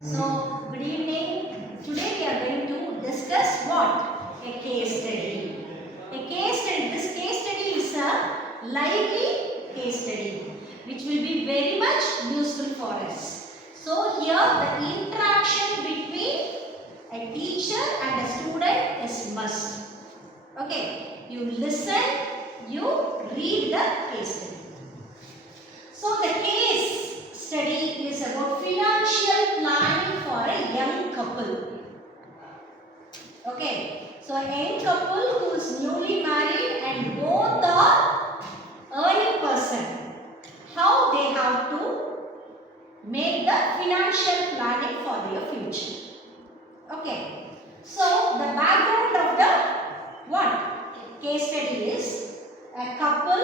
So, good evening. Today we are going to discuss what? A case study. A case study. This case study is a lively case study which will be very much useful for us. So, here the interaction between a teacher and a student is must. Okay, you listen, you read the case study. So, the case study is about financial planning for a young couple. Okay, so a young couple who is newly married and both are earning person. How they have to make the financial planning for their future. Okay, so the background of the what case study is a couple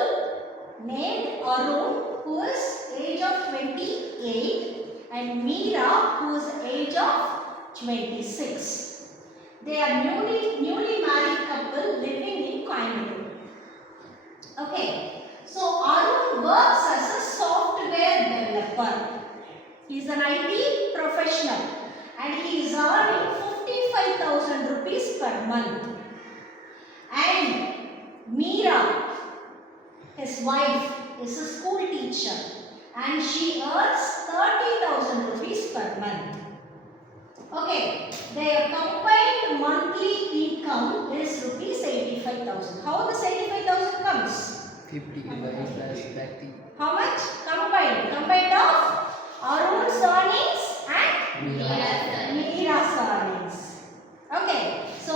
named Arun, who is age of 28, and Meera, who is age of 26. They are newly married couple living in Coimbatore. Okay, so Arun works as a software developer. He is an IT professional and he is earning 55,000 rupees per month. And Meera, his wife, is a school teacher and she earns 30,000 rupees per month. Okay, their combined monthly income is rupees 85,000. How this 85,000 comes? 50 divided plus 30. How much? Combined. Combined of Arun's earnings and Meera's earnings. Okay, so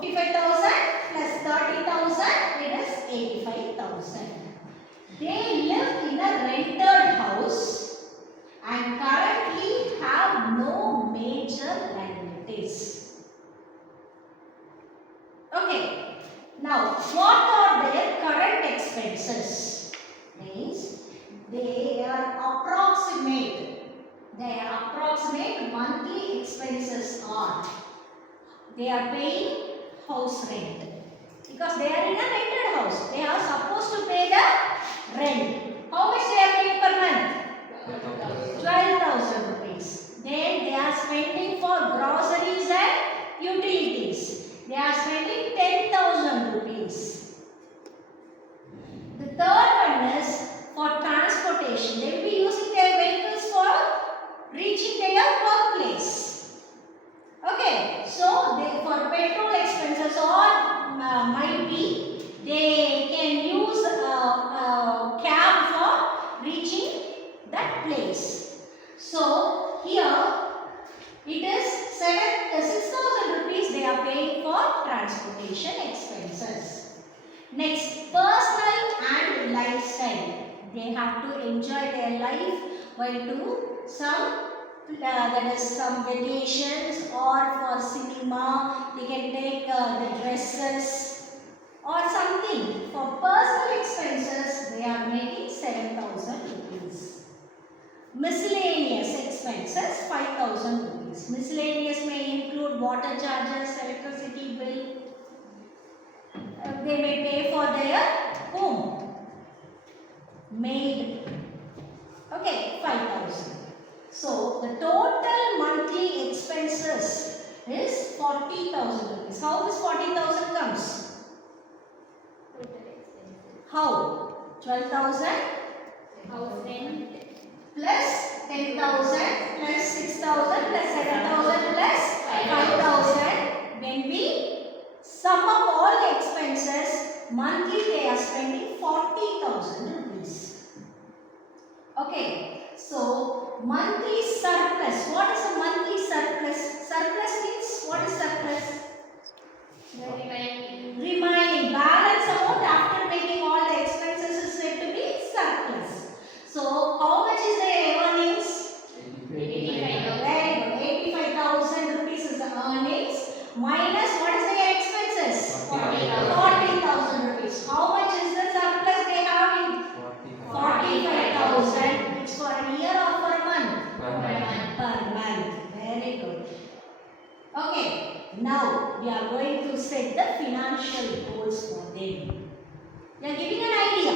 55,000 plus 30,000, it is 85,000. They live in a rented house and currently have no major liabilities. Okay, now what are their current expenses? Means their approximate monthly expenses are, they are paying house rent because they are in a rented house. They are supposed to pay the rent. How much they are paying per month? 12,000 rupees. Then they are spending for groceries and utilities. They are spending 10,000 rupees. The third one is for transportation. They will be using their vehicles for reaching their workplace. Okay, so they, for petrol expenses or might be they can use a cab for reaching that place. So here it is 6,000 rupees they are paying for transportation expenses. Next, personal and lifestyle. They have to enjoy their life while do some that is some vacations or for cinema. They can take the dresses or something. For personal expenses, they are making 7,000 rupees. Miscellaneous expenses 5,000 rupees. Miscellaneous may include water charges, electricity bill. They may pay for their home. Maid. Okay, 5,000. So the total monthly expenses is 40,000 rupees. How this 40,000 comes? How? 12,000 House rent plus 10,000 plus 6,000 plus 7,000 plus 5,000. When we sum up all the expenses, monthly they are spending 40,000 rupees. Okay, so monthly surplus. What is a monthly surplus? Surplus means what is surplus? Remaining balance amount after making all the expenses is said to be surplus. So how much is the earnings? 85,000 rupees is the earnings minus what is their expenses? 40,000 rupees. How much is the surplus they have in? 45,000. It's for a year or for a month? Per month. Very good. Okay. Now we are going to set the financial goals for them. We are giving an idea.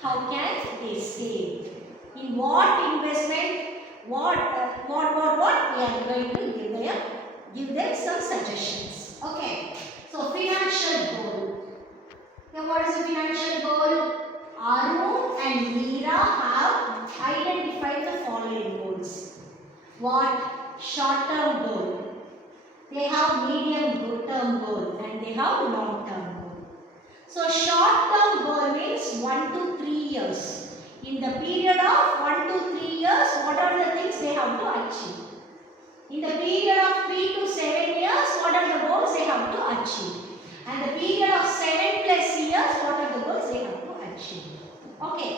How can they save? In what investment what we are going to give them some suggestions. Okay. So financial goal. Now what is the financial goal? Arun and Meera have identified the following goals. What? Short-term goal. They have medium-term goal and they have long-term goal. So short-term goal means 1 to 3 years. In the period of 1 to 3 years, what are the things they have to achieve? In the period of 3 to 7 years, what are the goals they have to achieve? And the period of 7 plus years, what are the goals they have to achieve? Okay.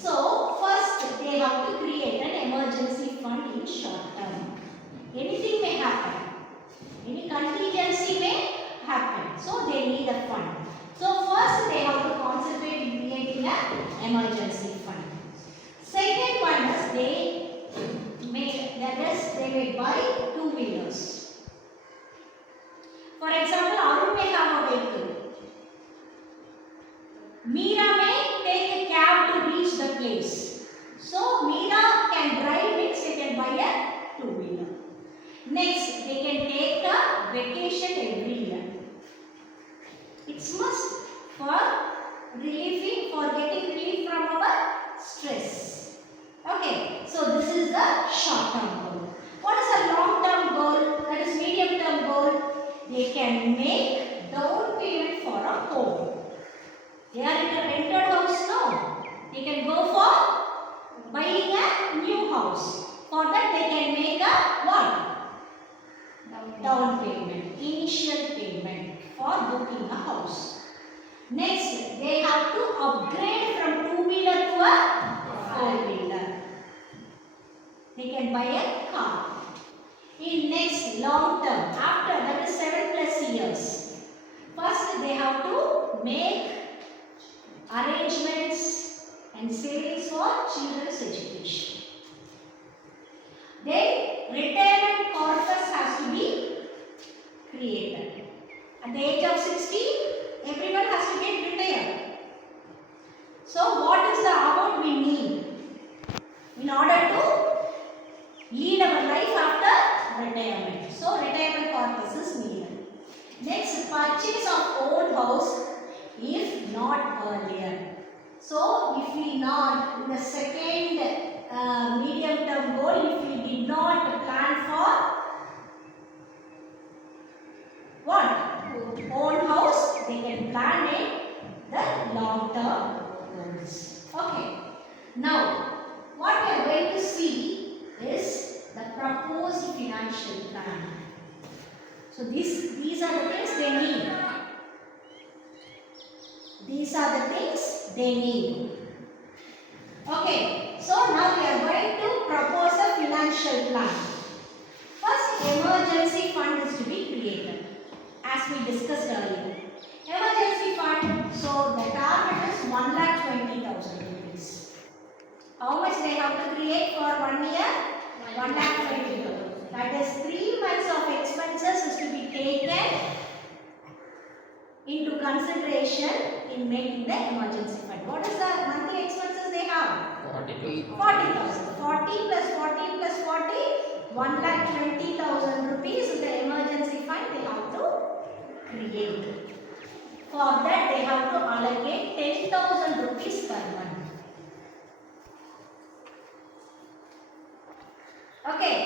So first they have to create an emergency fund in short term. Anything may happen. Any contingency may happen. So they need a fund. So first they have to concentrate in creating an emergency fund. Second one is they may buy 2-wheelers. For example, Arun may have a vehicle. Meera may take a cab to reach the place. So Meera can drive, means they can buy a 2-wheeler. Next, they can take a vacation every year. It's must for getting relief from our stress. Okay, so this is the short-term goal. What is the long-term goal? That is medium-term goal. They can make down payment for a home. They are in a rented house now. They can go for buying a new house. For that they can make a what? Down payment, initial payment for booking a house. Next, they have to upgrade from 2-wheeler to a 4-wheeler. They can buy a car. In next long term, after that is 7 plus years. First they have to make arrangements and savings for children's education. Then retirement corpus has to be created. At the age of 60, everyone has to get retired. So what is the amount we need in order to lead our life after retirement? So retirement corpus is needed. Next, purchase of own house if not earlier. So if we not in the second medium term goal, if we did not plan for what? Own house, they can plan in the long term goals. Okay. Now, what we are going to see is the proposed financial plan. So these are the things they need. These are the things they need. Okay, so now we are going to propose a financial plan. First, emergency fund is to be created, as we discussed earlier. Emergency fund, so the target is 1,20,000 rupees. How much they have to create for 1 year? 1,20,000. That is 3 months of expenses is to be taken into consideration in making the emergency fund. What is the monthly expenses they have? 40,000. 40 plus 40 plus 40, 1,20,000 rupees is the emergency fund they have to create. For that they have to allocate 10,000 rupees per month. Okay,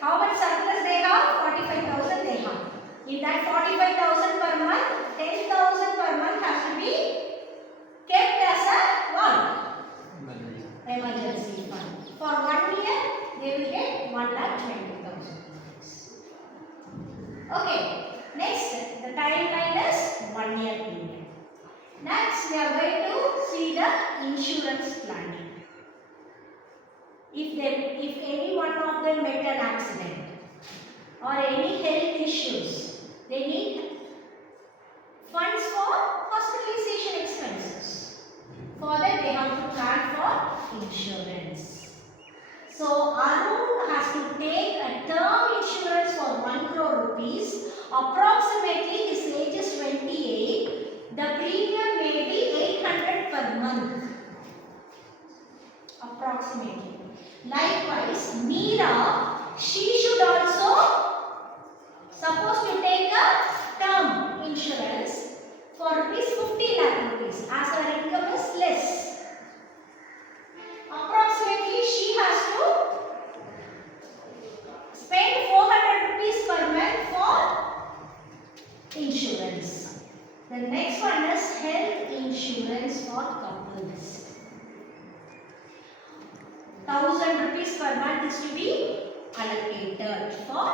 how much surplus they have? 45,000 they have. In that 45,000 per month, 10,000 per month has to be kept as a what? Emergency fund. For 1 year, they will get 1,20,000. Okay. Next, the timeline is 1 year period. Next, we are going to see the insurance planning. If any one of them met an accident or any health issues, they need funds for hospitalization expenses. For that, they have to plan for insurance. So, Arun has to take a term insurance for 1 crore rupees. Approximately, his age is 28. The premium may be 800 per month. Approximately. Likewise, Meera, she should also supposed to take a term insurance for rupees 50 lakh rupees as her income is less. Approximately, she has to spend 400 rupees per month for insurance. The next one is health insurance for couples. 1000 rupees per month is to be allocated for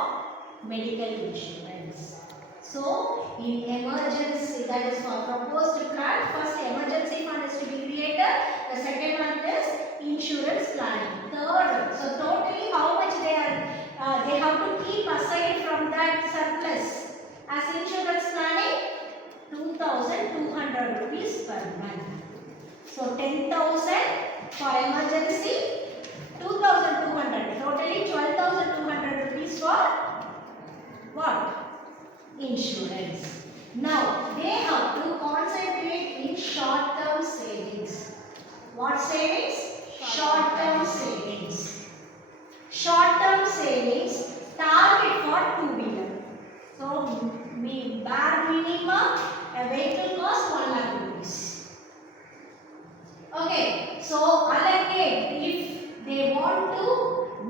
medical insurance. So, in emergency, that is for proposed plan, first emergency fund is to be created. The second one is insurance planning. Third, so totally how much they have to keep aside from that surplus as insurance planning? 2200 rupees per month. So 10,000 for emergency, 2200, totally 12,200 rupees for what? Insurance. Now they have to concentrate in short-term savings. What savings? Short-term savings. Short-term savings target for two-wheeler. So bare minimum a vehicle cost 1 lakh rupees. Okay, so allocate if they want to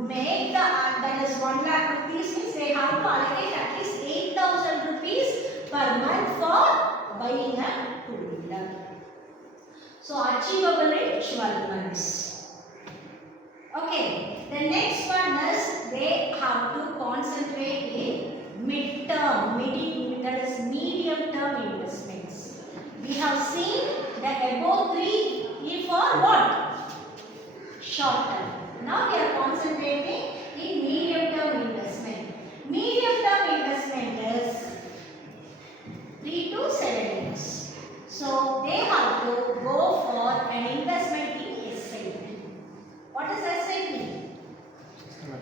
make the that is 1 lakh rupees means they have to allocate at least 8,000 rupees per month for buying a two-wheeler. So achievable in 12 months. Okay, the next one is they have to concentrate in that is medium term investments. We have seen the above three is for what? Short term. Now we are concentrating in medium term investment. Medium term investment is 3 to 7 years. So they have to go for an investment in SIP. What is SIP?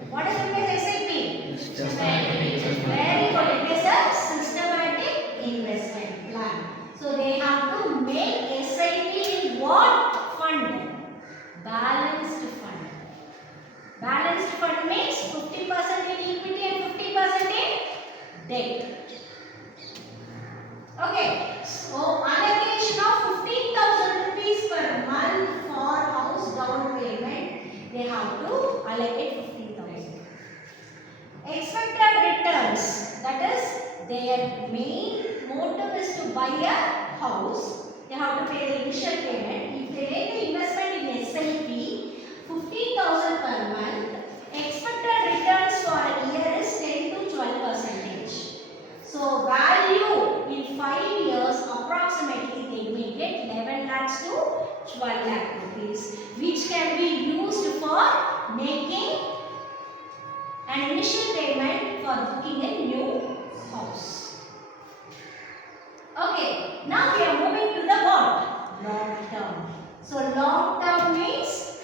What is SIP? Very good. It is a systematic investment plan. So they have to make SIP in what fund? Balanced fund. Balanced fund means 50% in equity and 50% in debt. Okay. So allocation of 15,000 rupees per month for house down payment. They have to allocate 15,000. Expected returns, that is their main motive is to buy a house. They have to pay the initial payment. If they make the investment in SIP, 15,000 per month, expected returns for a year is 10 to 12%. So value in 5 years approximately they may get 11 lakhs to 12 lakh rupees, which can be used for making an initial payment for booking a new house. Okay, now we are moving to the what? Long term. So long term means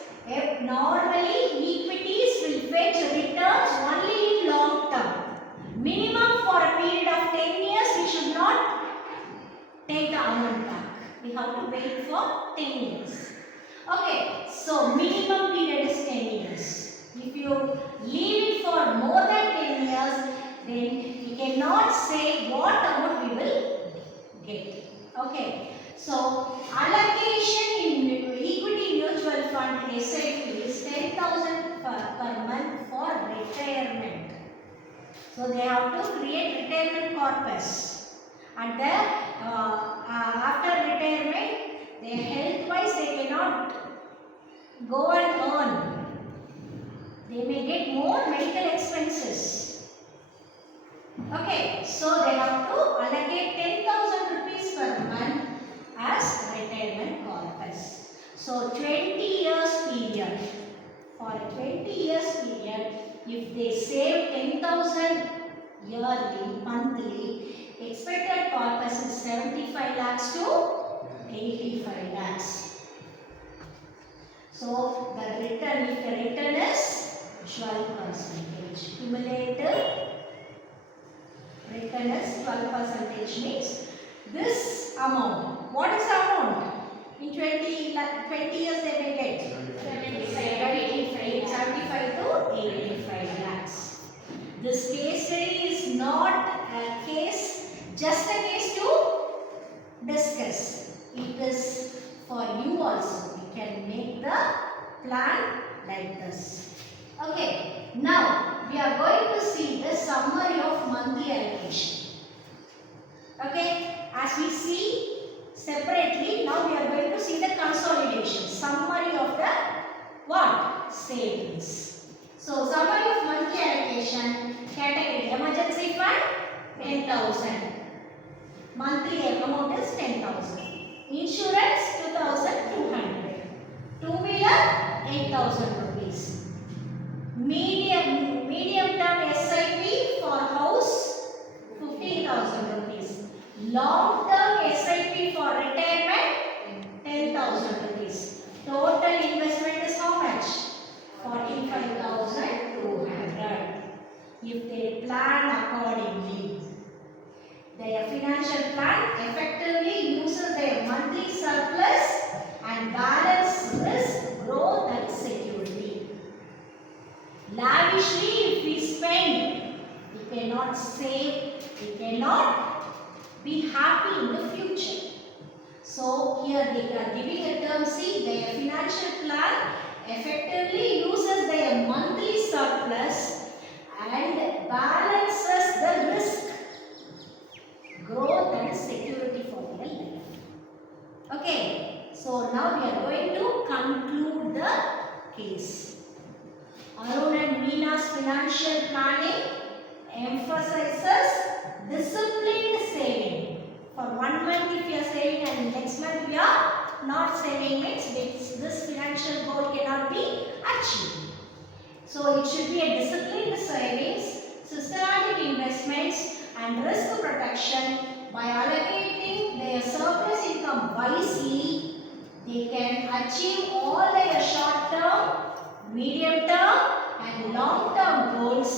normally equities will fetch returns only in long term. Minimum for a period of 10 years we should not take the amount back. We have to wait for 10 years. Okay, so minimum period is 10 years. If you leave it for more than 10 years, then you cannot say what amount we will get. Okay, so allocation in equity mutual fund SIP is 10,000 per month for retirement. So they have to create retirement corpus. And then after retirement, their health wise they cannot go and earn. They may get more medical expenses. Okay, so they have to allocate 10,000 rupees per month as retirement corpus. So 20 years period. For a 20 years period, if they save 10,000 yearly, monthly, expected corpus is 75 lakhs to 85 lakhs. So the return, if the return is 12%, cumulative return is 12% means this amount. What is the amount? In 20 years they may get 75 to 85 lakhs. This case study is not a case, just a case to discuss. It is for you also. You can make the plan like this. Okay, now we are going to see the summary of monthly allocation. Okay, as we see separately, now we are going to see the consolidation, summary of the what? Savings. So, summary of monthly allocation, category emergency fund 10,000. Monthly amount is 10,000. Insurance 2,200. Two-wheeler 8,000 rupees. Medium term SIP for house 15,000 rupees. Long term SIP for retirement 10,000 rupees. Total investment is how much? 45,200. If they plan accordingly, their financial plan effectively uses their monthly surplus and balance risk, growth and security. Lavishly, if we spend, we cannot save, we cannot be happy in the future. So here they are giving a term, see, their financial plan effectively uses their monthly surplus and balances the risk, growth and security for their life. Okay, so now we are going to conclude the case. Arun and Meera's financial planning emphasizes disciplined saving. For 1 month if you are saving and next month you are not saving, means this financial goal cannot be achieved. So it should be a disciplined savings, systematic investments and risk protection. By allocating their surplus income wisely, they can achieve all their short term, medium term and long term goals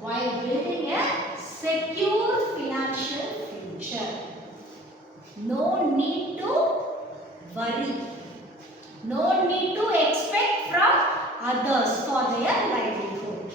while building a secure financial future. No need to worry. No need to expect from others for their livelihood.